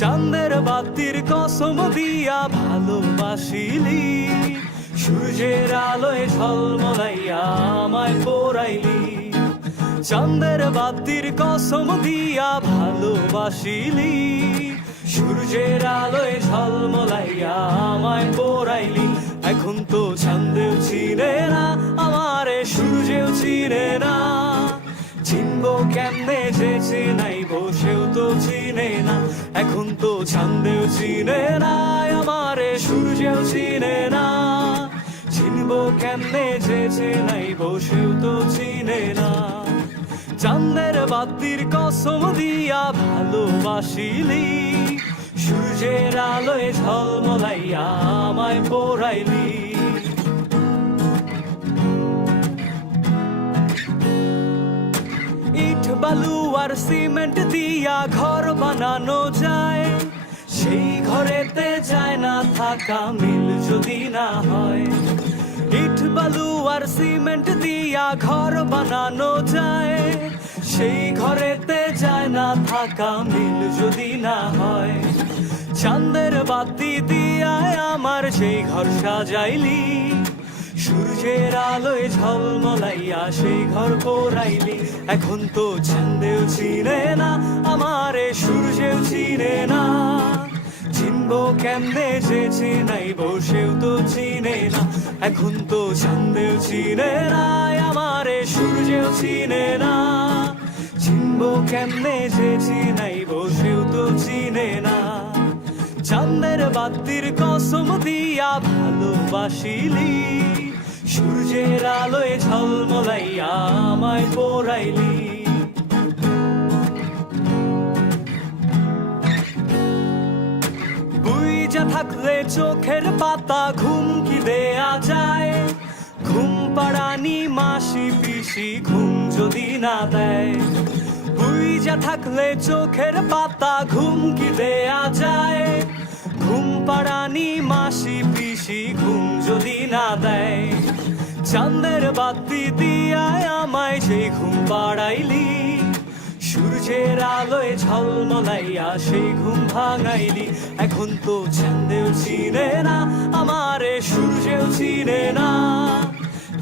চাঁদের বাতির কসম দিয়া ভালোবাসিলি, সূর্যের আলোয় ঝলমলাইয়া আমায় পোড়াইলি। চাঁদের বাতির কসম দিয়া ভালোবাসিলি, সূর্যের আলোয় ঝলমলাইয়া আমায় পোড়াইলি। এখন তো চাঁদেও চিনে না আমারে, সূর্যেও চিনে না। চিনবো কেমনে যে চিনাইব, সেও তো চিনে না। এখন তো চাঁদেও চিনে না আমারে, সূর্যেও চিনে না। চিনবো কেমনে যে চিনাইব, সেও তো চিনে না। চাঁদের বাতির কসম দিয়া ভালোবাসিলি, সূর্যের আলোয় ঝলমলাইয়া আমায় পোড়াইলি। ইট বালু আর সিমেন্ট দিয়া ঘর বানানো যায়, সেই ঘরেতে যায় না থাকা মিল যদি না হয়। ইট বালু আর সিমেন্ট দিয়া ঘর বানানো যায়, সেই ঘরেতে যায় না থাকা মিল যদি না হয়। চাঁদের বাতি দিয়া আমার সেই ঘর সাজাইলি, সূর্যের আলোয় ঝলমলাইয়া সেই ঘর পোড়াইলি। এখন তো চাঁদেও চিনে না আমারে, সূর্যেও চিনে না। চিনবো কেমনে যে চিনাইব, সেও তো চিনে না। এখন তো চাঁদেও চিনে না আমারে, সূর্যেও চিনে না। চিনবো কেমনে যে চিনাইব, সেও তো চিনে না। চাঁদের বাতির কসম দিয়া ভালোবাসিলি, সূর্যের আলোয় ঝলমলাইয়া আমায় পোড়াইলি। বুইজা থাকলে চোখের পাতা ঘুম কি দেয়া যায়, ঘুম পাড়ানি মাসি পিসি ঘুম যদি না দেয়। বুইজা থাকলে চোখের পাতা ঘুম কি দেয়া যায়, ঘুম পাড়ানি মাসি পিসি ঘুম যদি না দেয়। চাঁদের বাতি দিয়া আমায় সেই ঘুম পাড়াইলি, সূর্যের আলোয় ঝলমলাইয়া সেই ঘুম ভাঙাইলি। এখন তো চাঁদেও চিনে না আমারে, সূর্যেও চিনে না।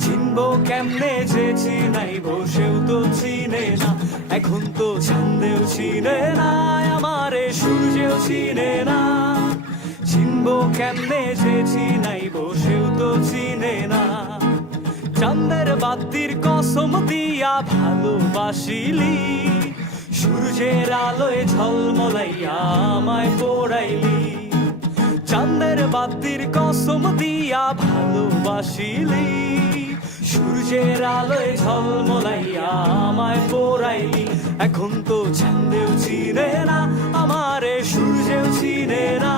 চিনবো কেমনে যে চিনাইব, সেও তো চিনে না। এখন তো চাঁদেও চিনে না আমারে, সূর্যেও চিনে না। চিনবো কেমনে যে চিনাইব, সেও তো চিনে না। চাঁদের বাতির কসম দিয়া ভালোবাসিলি, সূর্যের আলোয় ঝলমলাইয়া আমায় পোড়াইলি। চাঁদের বাতির কসম দিয়া ভালোবাসিলি, সূর্যের আলোয় ঝলমলাইয়া আমায় পোড়াইলি। এখন তো চাঁদেও চিনে না আমারে, সূর্যেও চিনে না।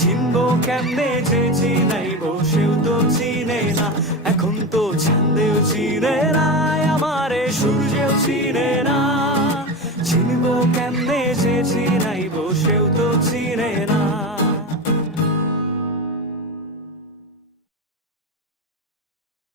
চিনবো কেমনে যে চিনাইব, সেও তো চিনে না। এখন তো চাঁদেও চিনে না আমারে, সূর্যেও চিনে না। চিনবো কেমনে যে চিনাইব, সেও